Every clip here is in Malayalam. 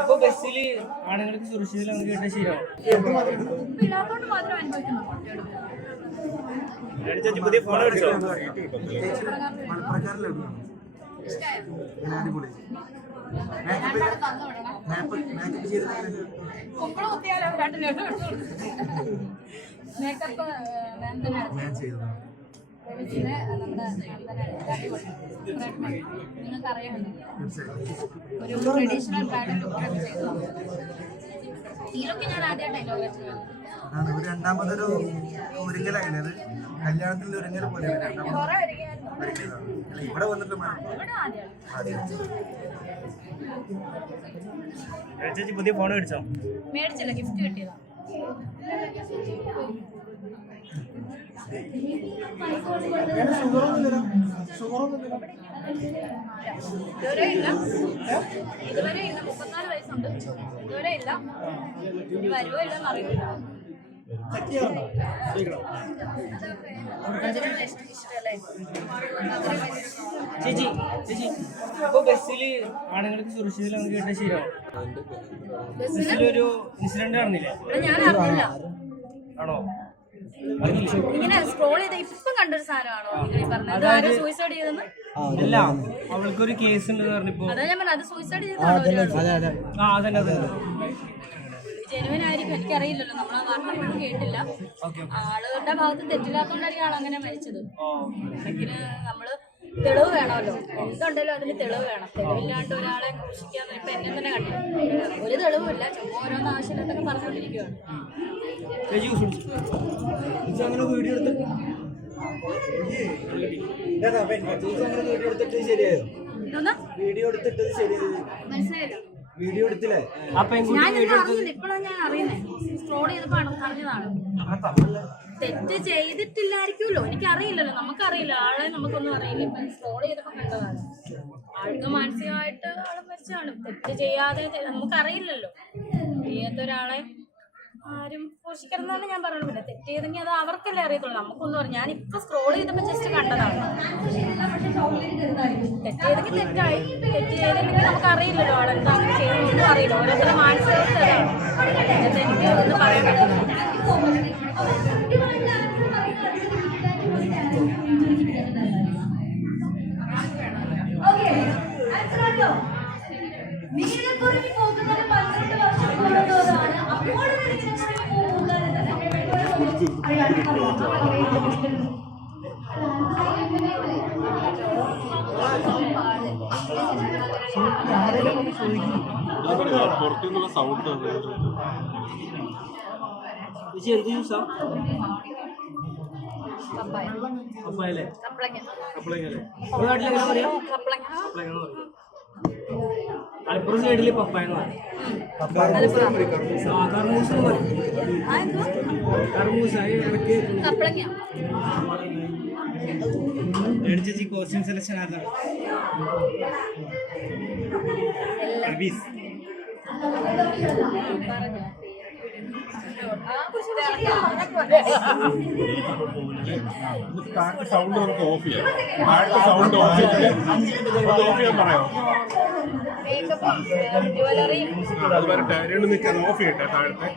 ഇപ്പൊ ബസ്സില് ആണുങ്ങൾക്ക് സുരക്ഷിതം കേട്ട ശരിയാവും. പുതിയ ഫോൺ മേടിച്ചോ? മേക്കപ്പ് നിങ്ങൾക്ക് അറിയാമല്ലോ, ഒരു ട്രഡീഷണൽ ബ്രൈഡൽ ലുക്കൊക്കെ ചെയ്തു. ഈ ലുക്ക് ഞാൻ ആദ്യമായിട്ടാണ് ഒരു രണ്ടാമതൊരു ഒരുങ്ങലായത് കല്യാണത്തിൽ ഒരുങ്ങൽ പോലെ ഇവിടെ വന്നിട്ട് പുതിയ ഫോൺ മേടിച്ചോ? മേടിച്ചില്ല, ഗിഫ്റ്റ് കിട്ടിയതാ. ഇതുവരെ ഇല്ല, 34 വയസ്സുണ്ട്. ഇതുവരെ ഇല്ല, ഇനി വരുമോ ഇല്ലെന്ന് അറിയില്ല. ചേച്ചി ഇപ്പൊ ബസ്സില് ആണുങ്ങൾക്ക് സുരക്ഷിതം കേട്ട ശരിയാവും. ബസ്സിലൊരു ഇൻസിഡന്റ് കാണുന്നില്ലേ? ഞാൻ അറിഞ്ഞില്ല. ആണോ? ഇങ്ങനെ സ്ക്രോൾ ചെയ്ത ഇപ്പം കണ്ടൊരു സാധനമാണോ നിങ്ങൾ പറഞ്ഞത്? ആരും സൂയിസൈഡ് ചെയ്തെന്ന്? അല്ല, അവൾക്കൊരു കേസ് ഉണ്ട് പറഞ്ഞപ്പോ. അതാ ഞാൻ പറഞ്ഞത്, അത് സൂയിസൈഡ് ചെയ്തതാണോ? ജെനുവിൻ ആയിരിക്കും, എനിക്കറിയില്ലല്ലോ, നമ്മളെ നാട്ടിലൊന്നും കേട്ടില്ല. ആളുകളുടെ ഭാഗത്ത് തെറ്റില്ലാത്തോണ്ടായിരിക്കും ആളങ്ങനെ മരിച്ചത്. ശരിക്കും നമ്മള് തെളിവ് വേണമല്ലോ, എന്തുണ്ടല്ലോ അതിന് തെളിവ് വേണം. തെളിവില്ലാണ്ട് ഒരാളെ ക്രൂശിക്കാൻ ഇപ്പൊ എന്നെ തന്നെ കണ്ടു, ഒരു തെളിവുമില്ല, ചുമ്മാ ഓരോന്ന് ആവശ്യമില്ലാത്തൊക്കെ പറഞ്ഞുകൊണ്ടിരിക്കുകയാണ്. വീഡിയോ എടുത്തിട്ട് ശരിയായോ? മനസ്സിലായല്ലോ, വീഡിയോ എടുത്തില്ലേ? ഇപ്പോഴാണ് ഞാൻ അറിയുന്നത്. സ്ക്രോൾ ചെയ്തപ്പോ അറിഞ്ഞതാണ്. തെറ്റ് ചെയ്തിട്ടില്ലായിരിക്കുമല്ലോ, എനിക്കറിയില്ലല്ലോ, നമുക്കറിയില്ല, ആളെ നമുക്കൊന്നും അറിയില്ല. ഇപ്പൊ സ്ക്രോൾ ചെയ്തപ്പോ കണ്ടതാണ്. ആൾക്ക് മാനസികമായിട്ട് ആള് മരിച്ചാണ്. തെറ്റ് ചെയ്യാതെ നമുക്കറിയില്ലല്ലോ, ചെയ്യാത്ത ഒരാളെ ആരും പോഷിക്കരുതെന്നാണ് ഞാൻ പറയുന്നത്. പിന്നെ തെറ്റ് ചെയ്തെങ്കിൽ അത് അവർക്കല്ലേ അറിയത്തുള്ളൂ, നമുക്കൊന്നും അറിയാം. ഞാനിപ്പോ സ്ക്രോൾ ചെയ്തപ്പോ ജസ്റ്റ് കണ്ടതാണ്. തെറ്റ് ചെയ്തെങ്കിൽ തെറ്റായി, തെറ്റ് ചെയ്തില്ലെങ്കിൽ നമുക്ക് അറിയില്ലല്ലോ ആളെന്താ അങ്ങനെ ചെയ്യുന്നൊന്നും അറിയില്ല. ഓരോരുത്തരുടെ മാനസികാവസ്ഥ അതാണ്. എനിക്ക് ഒന്നും പറയാൻ പറ്റില്ല. പുറത്തുനിന്നുള്ള സൗണ്ട് എന്ത് ജ്യൂസാ? പപ്പായല്ലേ? കപ്പളങ്ങല്ലേ? നാട്ടിലെങ്ങനെ പറയാ? മലപ്പുറം സൈഡില് പപ്പായ എന്ന് പറയും. കർമൂസ എന്ന് പറയും. കർമൂസ ചേച്ചി കോസ്റ്റ്യൂം സെലക്ഷൻ ആർക്കാണ്? സൗണ്ട് നമുക്ക് ഓഫ് ചെയ്യാം. സൗണ്ട് ഓഫ് ചെയ്യാൻ പറയാമോ? അത് വരട്ടെ, രണ്ട് നിൽക്കാൻ ഓഫ് ചെയ്യട്ടെ താഴത്തെ.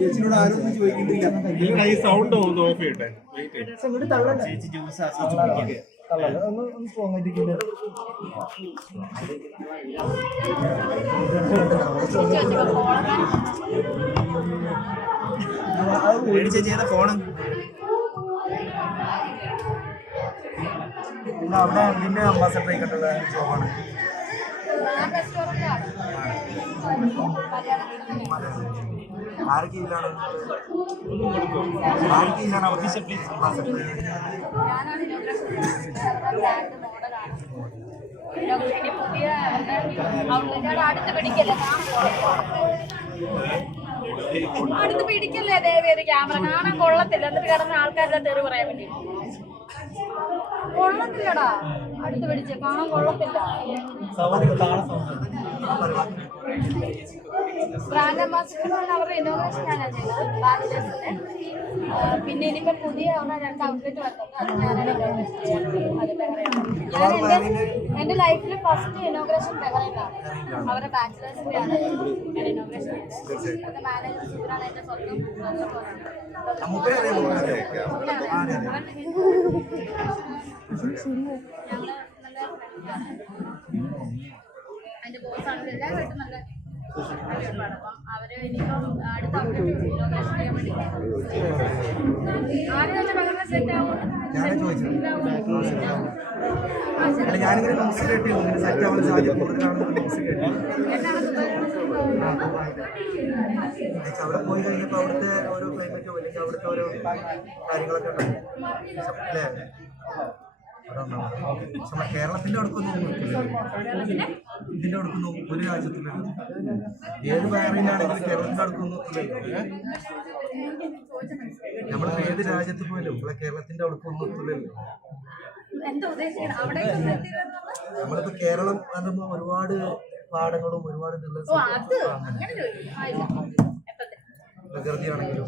ചേച്ചിനോട് ആരും ഒന്നും ചോദിക്കുന്നില്ല. ഈ സൗണ്ട് ഒന്ന് ഓഫ് ചെയ്യട്ടെ. ചേച്ചി ജ്യൂസ് ഒന്ന് സ്ട്രോങ് ആയിട്ടിരിക്കില്ല. ചേച്ചിയുടെ ഫോണ് അവിടെ അതിന്റെ അംബാസഡർ ആയിക്കൊണ്ടുള്ള ജോബാണ്. ആർക്ക് കീഴിലാണ്? ആർക്ക് കീഴിലാണ് അംബാസഡർ? അടുത്ത് പിടിക്കല്ലേ ദേവിയൊരു ക്യാമറ കാണാൻ കൊള്ളത്തില്ല, എന്നിട്ട് കിടന്ന ആൾക്കാരെല്ലാം തെറി പറയാൻ വേണ്ടി. കൊള്ളത്തില്ലടാ, അടുത്ത് പിടിച്ച് കാണാൻ കൊള്ളത്തില്ല. ബ്രാൻഡ് അംബാസിഡർ അവരുടെ ഇന്നോവേഷൻ ഞാനാണ് ചെയ്തത് ബാച്ചിലേഴ്സിന്റെ. പിന്നെ ഇനിയിപ്പോ പുതിയ 2 ഔട്ട്ലെറ്റ് വരുന്നുണ്ട്, അത് ഞാനാണ് ഇന്നോഗ്രേഷൻ ചെയ്യാറുള്ളത്. ഞാൻ എന്റെ ലൈഫിൽ ഫസ്റ്റ് ഇന്നോഗ്രേഷൻ ബഹ്റൈനിലാണ്. അവരുടെ ബാച്ചിലേഴ്സിന്റെ ആണ് ഞാൻ ഇന്നോഗ്രേഷൻ ചെയ്തത്. അത് മാനേജർ സുഖനാണ് എന്റെ സ്വന്തം ഞങ്ങള് നല്ല അതിന്റെ ബോസാണ്. എല്ലാവരും നല്ല അറിയപ്പാണ്. അപ്പം അവര് ഇനിയിപ്പം അടുത്ത ഔട്ട്ലെറ്റ് ഇന്നോഗ്രേഷൻ ചെയ്യാൻ വേണ്ടി ആദ്യം തന്നെ വളരെ സെറ്റ് ആവും. ഞാനിങ്ങനെ ന്യൂസ് കേട്ടി സെറ്റ് ആവാൻ സാധ്യത കൂടുതലാണെന്ന് ന്യൂസ് കേട്ടി. അവിടെ പോയി കഴിഞ്ഞപ്പോൾ അവിടുത്തെ ഓരോ ക്ലൈമറ്റോ അല്ലെങ്കിൽ അവിടുത്തെ ഓരോ കാര്യങ്ങളൊക്കെ ഉണ്ടാവും അല്ലേ? പക്ഷെ കേരളത്തിന്റെ അടുക്കൊന്നും ഇതിന്റെ അടുക്കൊന്നും ഒരു രാജ്യത്തിലും ഏത് ബാങ്കാണെങ്കിലും കേരളത്തിന്റെ അടുക്കൊന്നും നമ്മൾ ഏത് രാജ്യത്ത് പോയാലും നമ്മളെ കേരളത്തിന്റെ അടുക്കൊന്നും ഒത്തുള്ളല്ലോ. നമ്മളിപ്പോ കേരളം പറയുമ്പോ ഒരുപാട് പാടങ്ങളും ഒരുപാട് പ്രകൃതിയാണെങ്കിലും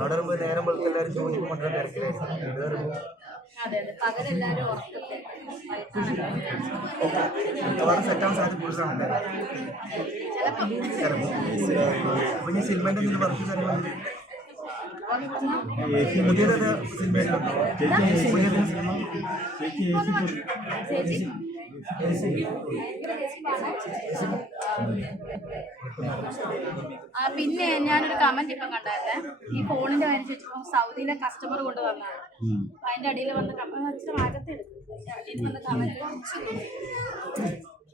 അവിടെ വരുമ്പോ നേരം പോലത്തെ എല്ലാവരും ജോലിക്ക് കൊണ്ടുവരാൻ തിരക്കിലായിരുന്നു. അവിടെ സെറ്റാൻ സാധ്യത കൂടുതലാണല്ലേ? അപ്പൊ ഈ സിനിമേന്റെ എന്തെങ്കിലും വർക്ക് കാര്യങ്ങളുണ്ട്? പുതിയതൊക്കെ സിനിമയിലുണ്ടോ? പിന്നെ ഞാനൊരു കമന്റ് ഇപ്പം കണ്ടായിരുന്നേ, ഈ ഫോണിന്റെ കാര്യം ചോദിച്ചപ്പോൾ സൗദിയിലെ കസ്റ്റമർ കൊണ്ട് വന്നാണ്. അതിന്റെ അടിയിൽ വന്ന് അടിയിൽ വന്ന് കമന്റ്,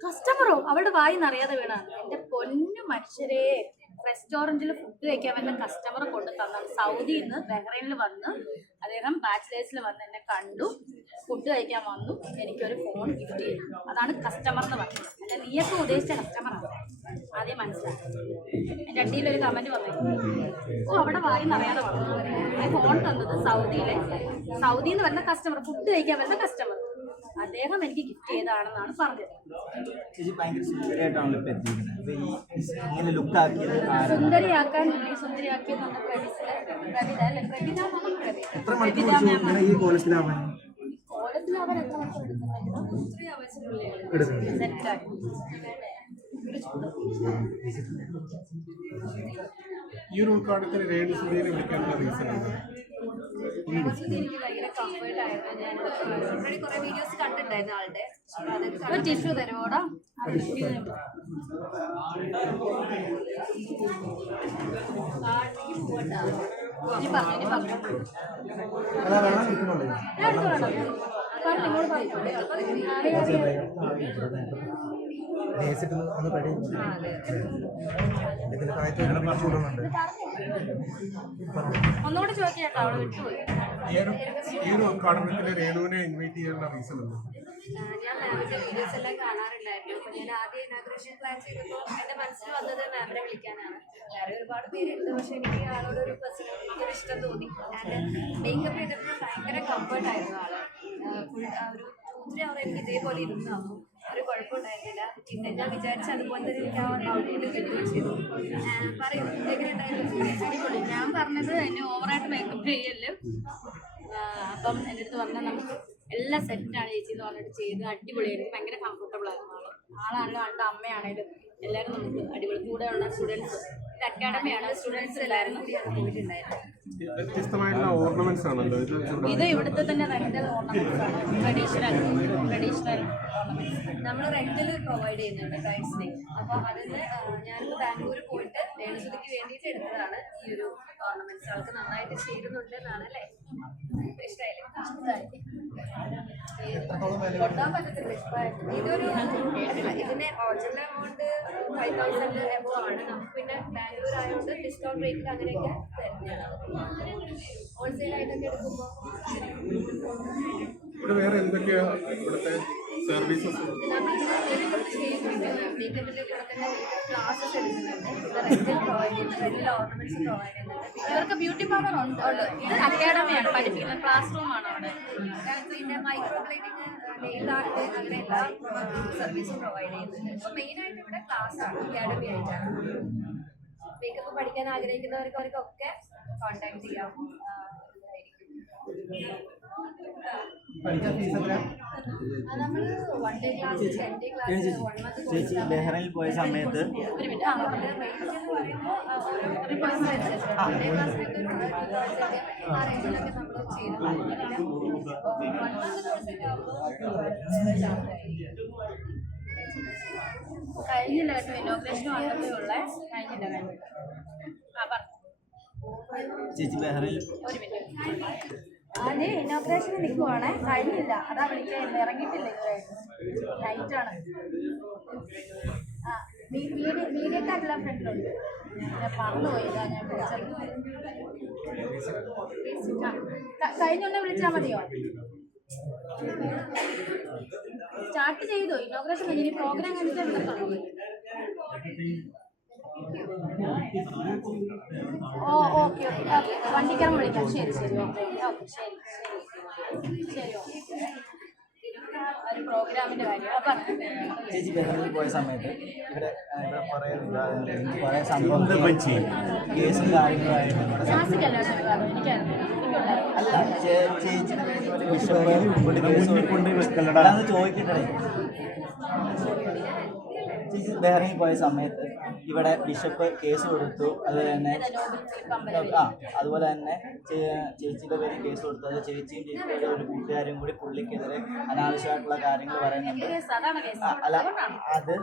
കസ്റ്റമറോ അവളുടെ വായിന്ന് അറിയാതെ വീണാണ്. എന്റെ പൊന്നു മനുഷ്യരെ, റെസ്റ്റോറൻറ്റിൽ ഫുഡ് കഴിക്കാൻ വന്ന കസ്റ്റമർ കൊണ്ട് തന്നാണ്. സൗദിയിൽ നിന്ന് ബഹ്റൈനിൽ വന്ന് അദ്ദേഹം ബാച്ചിലേഴ്സിൽ വന്ന് എന്നെ കണ്ടു, ഫുഡ് കഴിക്കാൻ വന്നു, എനിക്കൊരു ഫോൺ ഗിഫ്റ്റ് ചെയ്തു. അതാണ് കസ്റ്റമർ എന്ന് പറഞ്ഞത്. അല്ല നീയൊക്കെ ഉദ്ദേശിച്ച കസ്റ്റമറാണ്, ആദ്യം മനസ്സിലായി. എൻ്റെ അടിയിലൊരു കമൻറ്റ് വന്നിരുന്നു, ഓ അവിടെ വായിന്ന് അറിയാതെ വന്നു. ആ ഫോൺ തന്നത് സൗദിയിൽ നിന്ന് വരുന്ന കസ്റ്റമർ, ഫുഡ് കഴിക്കാൻ വരുന്ന കസ്റ്റമർ, അദ്ദേഹം എനിക്ക് ഗിഫ്റ്റ് ചെയ്തതാണെന്നാണ് പറഞ്ഞത്. സുന്ദരിയാക്കാൻ സുന്ദരിയാക്കിയത് ഈ ഒരു ഉദ്ഘാടനത്തിന് രേണുസുധീനെ വിളിക്കാനുള്ള റീസൺ എന്താ? എനിക്ക് ഭയങ്കര കംഫർട്ട് ആയിരുന്നു. ഞാൻ ഓൾറെഡി കുറെ വീഡിയോസ് കണ്ടിട്ടുണ്ടായിരുന്നു ആളുടെ. ടിഷ്യൂ തരുമോടാ? ഒന്നുകൂടെ ചോദിക്കാട്ടോ, അവിടെ വിട്ടുപോയി. ഈ ഒരു ഉദ്ഘാടനത്തിന് രേണുവിനെ ഇൻവൈറ്റ് ചെയ്യാനുള്ള റീസൺ എന്താ? ഞാൻ മാമിന്റെ വീഡിയോസ് എല്ലാം കാണാറുണ്ടായിരുന്നു. അപ്പൊ ഞാൻ ആദ്യം ഇനാഗ്രേഷൻ പ്ലാൻ ചെയ്തപ്പോൾ എന്റെ മനസ്സിൽ വന്നത് മാമിനെ വിളിക്കാനാണ്. വേറെ ഒരുപാട് പേരുണ്ട്, പക്ഷെ എനിക്ക് ആളോട് ഒരു പേഴ്സണൽ ഇഷ്ടം തോന്നി. ആൻഡ് മേക്കപ്പ് ചെയ്തപ്പോൾ ഭയങ്കര കംഫർട്ടായിരുന്നു ആള്. ഫുൾ ഒരു 2-3 അവർ എനിക്ക് ഇതേപോലെ ഇരുന്ന് തന്നു, ഒരു കുഴപ്പമുണ്ടായിരുന്നില്ല. പിന്നെ ഞാൻ വിചാരിച്ച അതുപോലെ തന്നെ എനിക്ക് ആ ഔട്ട്ഫിറ്റ് കിട്ടുകയും ചെയ്തു. പറയും എങ്ങനെ ഉണ്ടായിരുന്നു? അടിപൊളി. ഞാൻ പറഞ്ഞത് എന്നെ ഓവറായിട്ട് മേക്കപ്പ് ചെയ്യല്. അപ്പം എൻ്റെ അടുത്ത് പറഞ്ഞാൽ നമുക്ക് എല്ലാം സെറ്റാണ് ചേച്ചി എന്ന് പറഞ്ഞിട്ട് ചെയ്ത് അടിപൊളിയായിരുന്നു. ഭയങ്കര കംഫർട്ടബിൾ ആയിരുന്നു ആളാണെങ്കിലും ആളുടെ അമ്മയാണേലും എല്ലാവരും നമുക്ക് അടിപൊളി. കൂടെ ഉള്ള സ്റ്റുഡൻസ്, അക്കാഡമിയാണ്, സ്റ്റുഡൻസ് എല്ലാവരും കൂടിയാണ് പോയിട്ടുണ്ടായിരുന്നു. വ്യത്യസ്തമായിട്ടുള്ള ഓർണമെന്റ്സ് ആണല്ലോ ഇത്. ഇവിടുത്തെ തന്നെ റെന്റൽ ഓർണമെന്റ്സ് ആണ്, ട്രഡീഷണൽ നമ്മൾ റെന്റൽ പ്രൊവൈഡ് ചെയ്യുന്നുണ്ട് ക്ലയൻസിനെ. അപ്പോൾ അതിന് ഞാനിപ്പോൾ ബാംഗ്ലൂർ പോയിട്ട് രേണുസുധിക്ക് വേണ്ടിയിട്ട് എടുത്തതാണ് ഈ ഒരു ഓർണമെന്റ്സ്. ആൾക്ക് നന്നായിട്ട് ചേരുന്നുണ്ടെന്നാണ് അല്ലേ? ഇഷ്ടമായില്ലേ? കൊണ്ടാൻ പറ്റത്തില്ല, ഇഷ്ടമായിരുന്നു. ഇതിന്റെ ഒറിജിനൽ എമൗണ്ട് 5,000 എബോ ആണ്. നമുക്ക് പിന്നെ ബാംഗ്ലൂർ ആയതുകൊണ്ട് ഡിസ്കൗണ്ട് റേറ്റിൽ അങ്ങനെയൊക്കെ തരുന്നതാണ്. ഹോൾസെയിൽ ആയിട്ടൊക്കെ എടുക്കുമ്പോൾ ഇവിടെ വേറെ എന്തൊക്കെയാ ഇവിടുത്തെ സർവീസസ് ഇവർക്ക് ബ്യൂട്ടി പാർലർ ഉണ്ട്. ഇത് അക്കാഡമിയാണ്, പഠിപ്പിക്കുന്ന ക്ലാസ് റൂമാണ് അവിടെ. പിന്നെ മൈക്രോ ബ്ലേഡിങ്, നെയിൽ ആർട്ട്, അങ്ങനെ എല്ലാ സർവീസും പ്രൊവൈഡ് ചെയ്യുന്നുണ്ട്. അപ്പോൾ മെയിനായിട്ട് ഇവിടെ ക്ലാസ് ആണ്, അക്കാഡമി ആയിട്ടാണ്. മേക്കപ്പ് പഠിക്കാൻ ആഗ്രഹിക്കുന്നവർക്കൊക്കെ കോൺടാക്ട് ചെയ്യാം. പഠിക്കാൻ ഫീസ് എത്ര? നമ്മൾ 1 day class, 10 day class, 1 month ചേച്ചി ബഹ്റൈനിൽ പോയ സമയത്ത് ഒരു മിനിറ്റ്. റേഞ്ച് എന്ന് പറയുമ്പോൾ ഒരു പേഴ്സൺ അനുസരിച്ച് 1 day ക്ലാസ്സിനൊക്കെ ആ റേഞ്ചിലൊക്കെ നമ്മൾ ചെയ്ത് പഠിക്കുന്നില്ല. 1 month കോഴ്സൊക്കെ ആകുമ്പോൾ കഴിഞ്ഞില്ല കേട്ടോ, ഇനോഗ്രേഷൻ വന്നപ്പോഴേ ഉള്ളേ. കഴിഞ്ഞില്ല. ആ പറഞ്ഞു. ചേച്ചി ബഹ്റൈനിൽ ഒരു മിനിറ്റ്. അത് ഇനോഗ്രേഷന് നിൽക്കുവാണേ, കഴിഞ്ഞില്ല. അതാ വിളിക്കാൻ ഇറങ്ങിയിട്ടില്ല. ലൈറ്റാണ്. ആ മീഡിയക്കാരെല്ലാം ഫ്രണ്ടിലുണ്ട്. ഞാൻ മറന്നുപോയില്ല, ഞാൻ വിളിച്ചത്. കഴിഞ്ഞൊന്നെ വിളിച്ചാൽ മതിയോ? സ്റ്റാർട്ട് ചെയ്തോ ഇനോഗ്രേഷൻ? ഇനി പ്രോഗ്രാം കഴിഞ്ഞിട്ട് വിളിക്കണോ? ഓ ഓക്കെ ഓക്കെ, വണ്ടിക്കാരൻ വിളിക്കാം. ശരി ശരി ഓക്കെ ഓക്കെ ശരി ശരി ഓക്കെ. ഒരു പ്രോഗ്രാമിന്റെ കാര്യം അപ്പം ചേച്ചി ബഹ്റൈനിൽ പോയ സമയത്ത് ഇവിടെ കുറേ സംഭവം കേസും കാര്യങ്ങളായിരുന്നു. ക്ലാസിക്കല്ല വിവാദം, എനിക്കറിയില്ല. അല്ല ചേച്ചിയുടെ ചോദിക്കട്ടെ. ചേച്ചി ബഹ്റൈനിൽ പോയ സമയത്ത് ഇവിടെ ബിഷപ്പ് കേസ് കൊടുത്തു. അതുപോലെ തന്നെ അതുപോലെ തന്നെ ചേച്ചിയുടെ പേര് കേസ് കൊടുത്തു. അത് ചേച്ചിയും ചേച്ചിയുടെ ഒരു കൂട്ടുകാരും കൂടി പുള്ളിക്കെതിരെ അനാവശ്യമായിട്ടുള്ള കാര്യങ്ങൾ പറയുന്നുണ്ട്. അല്ല, അത്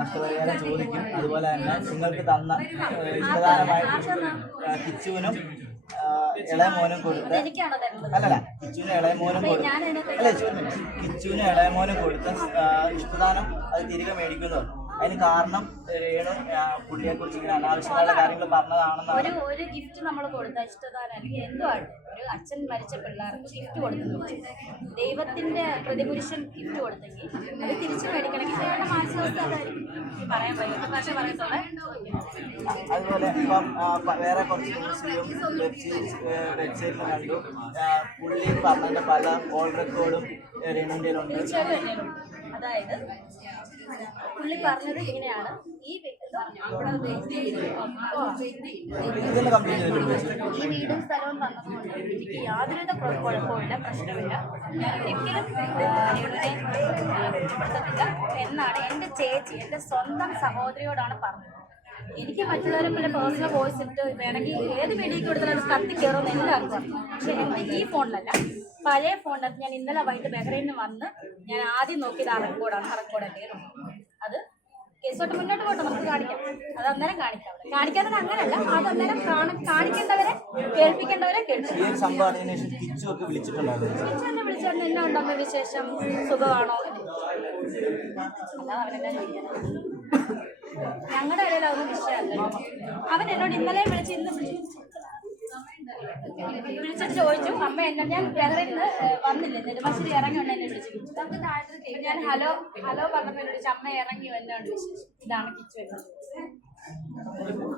നഷ്ടപരിഹാരം ചോദിക്കും. അതുപോലെ തന്നെ നിങ്ങൾക്ക് തന്ന ഇഷ്ടദാനമായിട്ട് കിച്ചുവിനും ഇളയമോനും കൊടുത്ത അല്ലല്ല കിച്ചുവിന് ഇളയമോനും കൊടുത്ത അല്ല കിച്ചുവിന് ഇളയമോനും കൊടുത്ത ഇഷ്ടദാനം അത് തിരികെ മേടിക്കുന്നു. അതിന് കാരണം രേണു പുള്ളിയെ കുറിച്ച് ഇങ്ങനെ അനാവശ്യമായ കാര്യങ്ങൾ പറഞ്ഞതാണെന്നാണ്. ഒരു ഗിഫ്റ്റ് നമ്മൾ കൊടുത്ത ഇഷ്ടദാനം അല്ലെങ്കിൽ എന്തുമാണ്, ഒരു അച്ഛൻ മരിച്ച പിള്ളേർക്ക് ഗിഫ്റ്റ് കൊടുത്തു, ദൈവത്തിന്റെ പ്രതിപുരുഷൻ ഗിഫ്റ്റ് കൊടുത്തെങ്കിൽ അത് തിരിച്ചു മേടിക്കണമെങ്കിൽ വേണ്ട മാനസികാവസ്ഥ അതായിരിക്കും. പറയാൻ പറ്റും ഭാഷ പറയത്തോടെ. അതുപോലെ ഇപ്പം വേറെ കുറച്ച് ന്യൂസിലും വെബ്സൈറ്റിലും കണ്ടു. പുള്ളി പറഞ്ഞതിന്റെ പല കോൾ റെക്കോർഡും രേണുവിൻ്റെ ഉണ്ട്. അതായത് പുള്ളി പറഞ്ഞത് ഇങ്ങനെയാണ്, ഈ വീടും സ്ഥലവും തന്നതുകൊണ്ട് എനിക്ക് യാതൊരുവിധ കുഴപ്പമില്ല, പ്രശ്നമില്ല. ഞാൻ ഒരിക്കലും കുറ്റപ്പെടുത്തത്തില്ല എന്നാണ് എൻ്റെ ചേച്ചി എൻ്റെ സ്വന്തം സഹോദരിയോടാണ് പറഞ്ഞത്. എനിക്ക് മറ്റുള്ളവരെ പോലെ പേഴ്സണൽ വോയിസ് ഇട്ട് വേണമെങ്കിൽ ഏത് മീഡിയയ്ക്ക് കൊടുത്താലും കത്തി കയറുമെന്ന് എല്ലാവർക്കും അറിയാം. പക്ഷെ എൻ്റെ ഈ ഫോണിലല്ല, പഴയ ഫോണിനകത്ത് ഞാൻ ഇന്നലെ വൈകിട്ട് ബഹ്റൈനിൽ നിന്ന് വന്ന് ഞാൻ ആദ്യം നോക്കിയത് ആ റെക്കോർഡാണ്. ആ റെക്കോർഡ് എൻ്റെ അത് കേസോട്ട് മുന്നോട്ട് പോട്ടെ, നമുക്ക് കാണിക്കാം. അത് അന്നേരം കാണിക്കാം. കാണിക്കാതെ അങ്ങനെയല്ല, അത് അന്നേരം കാണിക്കേണ്ടവരെ കേൾപ്പിക്കേണ്ടവരെ കേൾപ്പിക്കും. കിച്ചുവൊക്കെ വിളിച്ചിട്ടുണ്ടായിരുന്നു. എന്നെ വിളിച്ചായിരുന്നു, എന്നെ ഉണ്ടോ വിശേഷം, സുഖമാണോ? അല്ലാതെ അവനെന്നാ ചോദിക്കാൻ, ഞങ്ങളുടെ ഇടയിൽ അതൊന്നും വിഷയമല്ല. അവൻ എന്നോട് ഇന്നലെ വിളിച്ച് ഇന്ന് വിളിച്ചിട്ട് ചോദിച്ചു, അമ്മ എന്നെ ഞാൻ ബഹ്റൈനിൽ വന്നില്ല, നെടുമ്പാശ്ശേരി ഇറങ്ങി ഉണ്ട്, എന്നെ വിളിച്ചു. ഞാൻ ഹലോ പറഞ്ഞപ്പോൾ എന്നോട് അമ്മ ഇറങ്ങി എന്നോട് വിശേഷം. ഇതാണ് കിച്ചു എന്നത്.